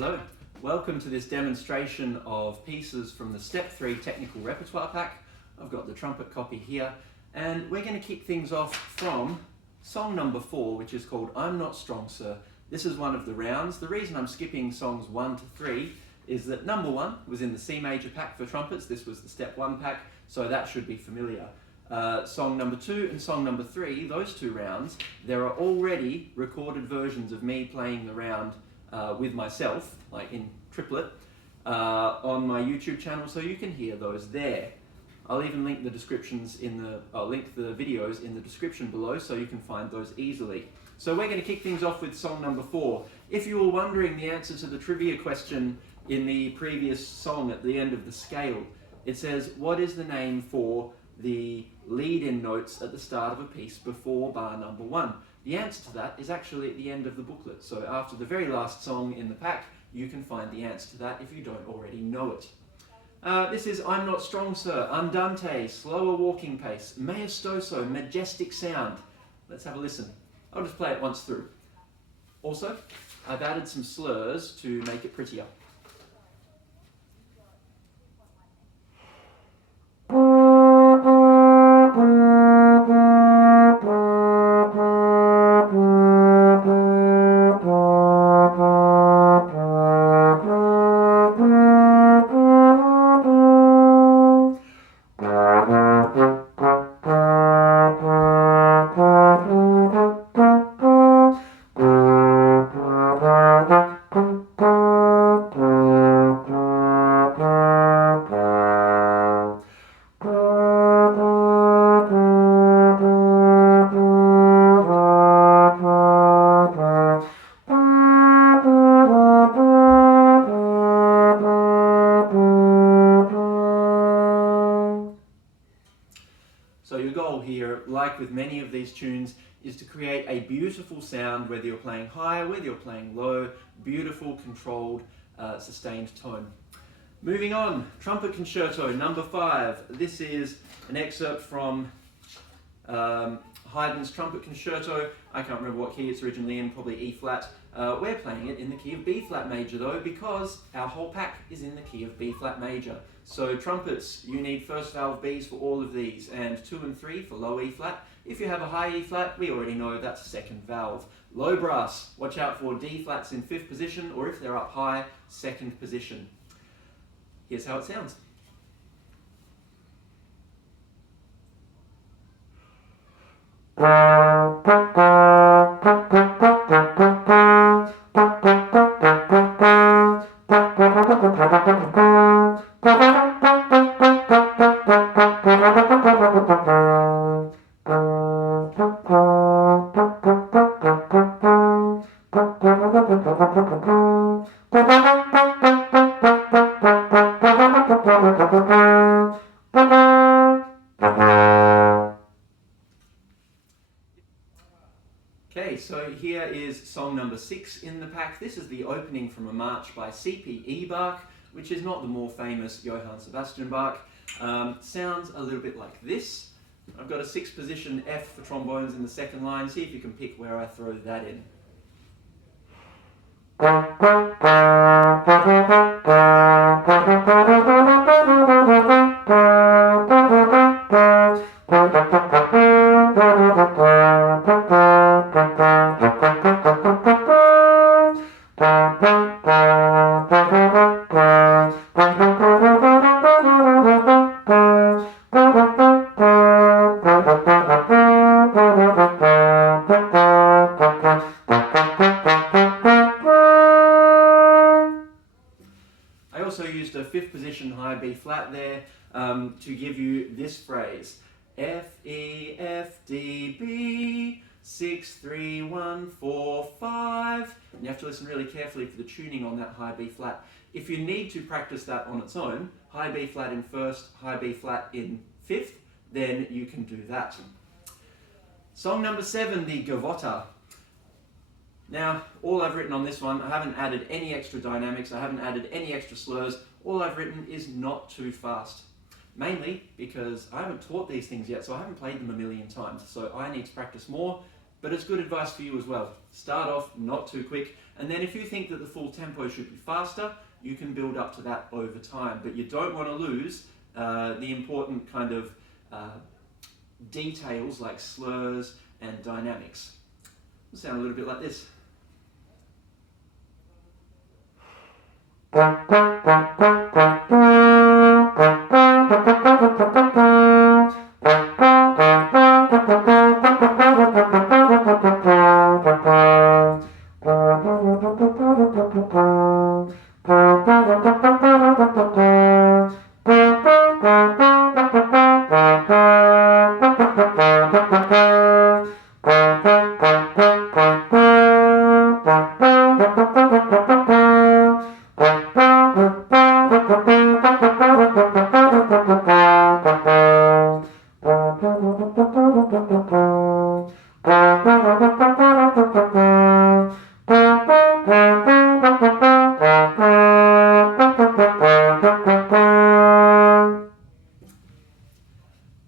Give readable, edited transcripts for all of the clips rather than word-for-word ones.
Hello, welcome to this demonstration of pieces from the Step 3 Technical Repertoire Pack. I've got the trumpet copy here, and we're going to kick things off from song number 4, which is called I'm Not Strong Sir. This is one of the rounds. The reason I'm skipping songs 1 to 3 is that number 1 was in the C major pack for trumpets. This was the Step 1 pack, so that should be familiar. Song number 2 and song number 3, those two rounds, there are already recorded versions of me playing the round with myself, like in triplet, on my YouTube channel, so you can hear those there. I'll even link the descriptions I'll link the videos in the description below so you can find those easily. So we're going to kick things off with song number 4. If you were wondering the answer to the trivia question in the previous song at the end of the scale, it says, what is the name for the lead-in notes at the start of a piece before bar number 1? The answer to that is actually at the end of the booklet. So after the very last song in the pack, you can find the answer to that if you don't already know it. This is I'm Not Strong Sir, Andante, slower walking pace, maestoso, majestic sound. Let's have a listen. I'll just play it once through. Also, I've added some slurs to make it prettier. So your goal here, like with many of these tunes, is to create a beautiful sound, whether you're playing high, whether you're playing low, beautiful, controlled, sustained tone. Moving on, Trumpet Concerto number 5. This is an excerpt from Haydn's Trumpet Concerto. I can't remember what key it's originally in, probably E flat. We're playing it in the key of B flat major though, because our whole pack is in the key of B flat major. So trumpets, you need first valve Bs for all of these, and 2 and 3 for low E flat. If you have a high E flat, we already know that's a second valve. Low brass, watch out for D flats in 5th position, or if they're up high, 2nd position. Here's how it sounds. Okay, so here is song number 6 in the pack. This is the opening from a march by C.P. Bach, which is not the more famous Johann Sebastian Bach. Sounds a little bit like this. I've got a 6th position F for trombones in the 2nd line. See if you can pick where I throw that in. I also used a 5th position high B flat there to give you this phrase. F, E, F, D, B, 6, 3, 1, 4, 5. And you have to listen really carefully for the tuning on that high B flat. If you need to practice that on its own, high B flat in 1st, high B flat in 5th, then you can do that. Song number 7, the Gavotta. Now, all I've written on this one, I haven't added any extra dynamics, I haven't added any extra slurs. All I've written is not too fast. Mainly because I haven't taught these things yet, so I haven't played them a million times. So I need to practice more, but it's good advice for you as well. Start off not too quick, and then if you think that the full tempo should be faster, you can build up to that over time, but you don't want to lose the important kind of details like slurs and dynamics. It'll sound a little bit like this.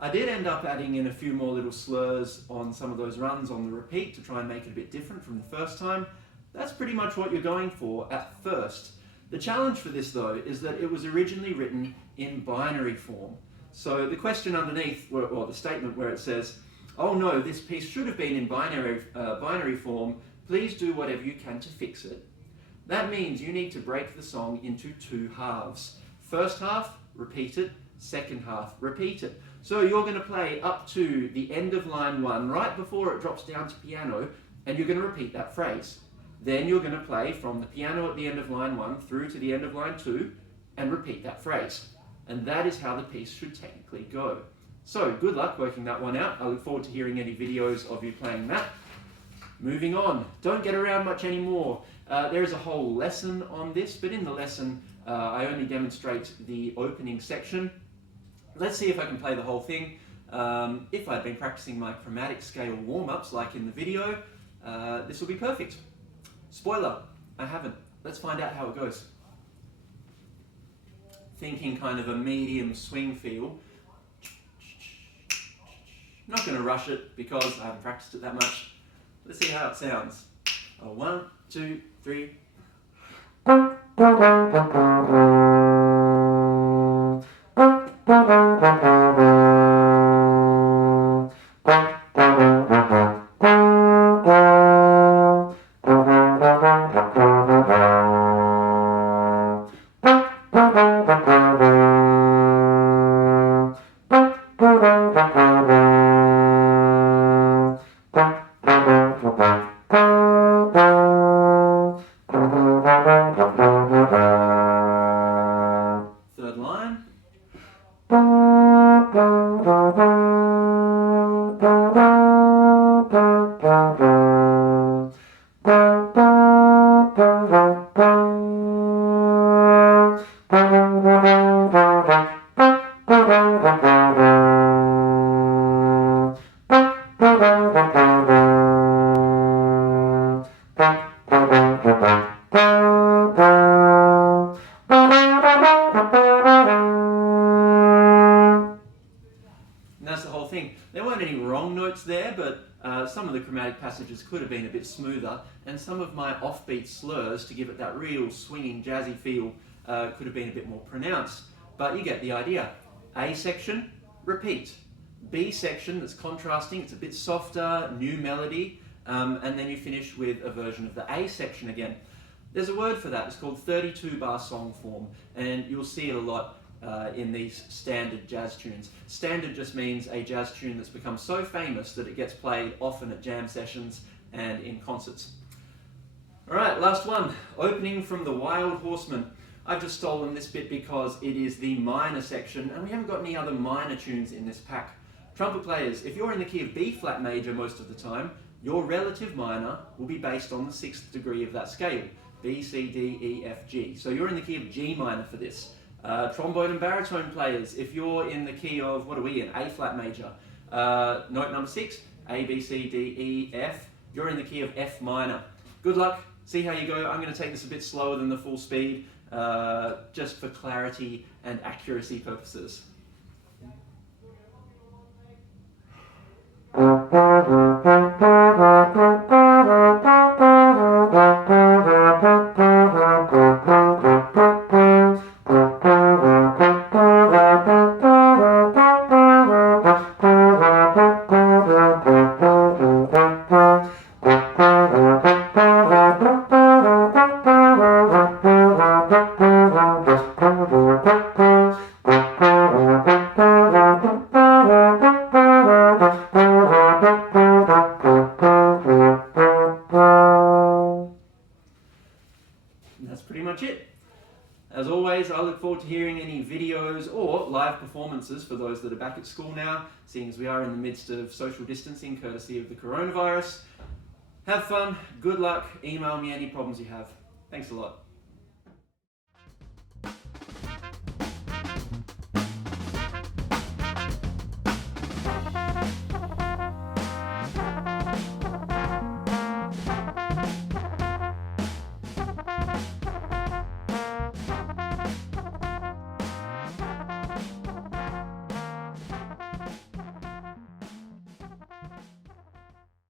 I did end up adding in a few more little slurs on some of those runs on the repeat to try and make it a bit different from the first time. That's pretty much what you're going for at first. The challenge for this though is that it was originally written in binary form. So the question underneath, or the statement where it says, oh no, this piece should have been in binary form, please do whatever you can to fix it. That means you need to break the song into two halves. First half, repeat it. Second half, repeat it. So you're going to play up to the end of line 1, right before it drops down to piano, and you're going to repeat that phrase. Then you're going to play from the piano at the end of line 1 through to the end of line 2, and repeat that phrase. And that is how the piece should technically go. So good luck working that one out. I look forward to hearing any videos of you playing that. Moving on, don't get around much anymore. There is a whole lesson on this, but in the lesson I only demonstrate the opening section. Let's see if I can play the whole thing. If I'd been practicing my chromatic scale warm-ups like in the video, this will be perfect. Spoiler, I haven't. Let's find out how it goes. Thinking kind of a medium swing feel. Not going to rush it because I haven't practiced it that much. Let's see how it sounds. 1, 2, 3. Third line. And that's the whole thing. There weren't any wrong notes there, but some of the chromatic passages could have been a bit smoother, and some of my offbeat slurs to give it that real swinging jazzy feel could have been a bit more pronounced. But you get the idea. A section, repeat. B section that's contrasting, it's a bit softer, new melody, and then you finish with a version of the A section again. There's a word for that, it's called 32-bar song form, and you'll see it a lot in these standard jazz tunes. Standard just means a jazz tune that's become so famous that it gets played often at jam sessions and in concerts. Alright, last one. Opening from the Wild Horseman. I've just stolen this bit because it is the minor section, and we haven't got any other minor tunes in this pack. Trumpet players, if you're in the key of B flat major most of the time, your relative minor will be based on the 6th degree of that scale. B, C, D, E, F, G. So you're in the key of G minor for this. Trombone and baritone players, if you're in the key of, what are we in, A flat major. Note number 6, A, B, C, D, E, F. You're in the key of F minor. Good luck, see how you go. I'm going to take this a bit slower than the full speed, just for clarity and accuracy purposes. And that's pretty much it. As always, I look forward to hearing any videos or live performances for those that are back at school now, seeing as we are in the midst of social distancing courtesy of the coronavirus. Have fun, good luck, email me any problems you have. Thanks a lot.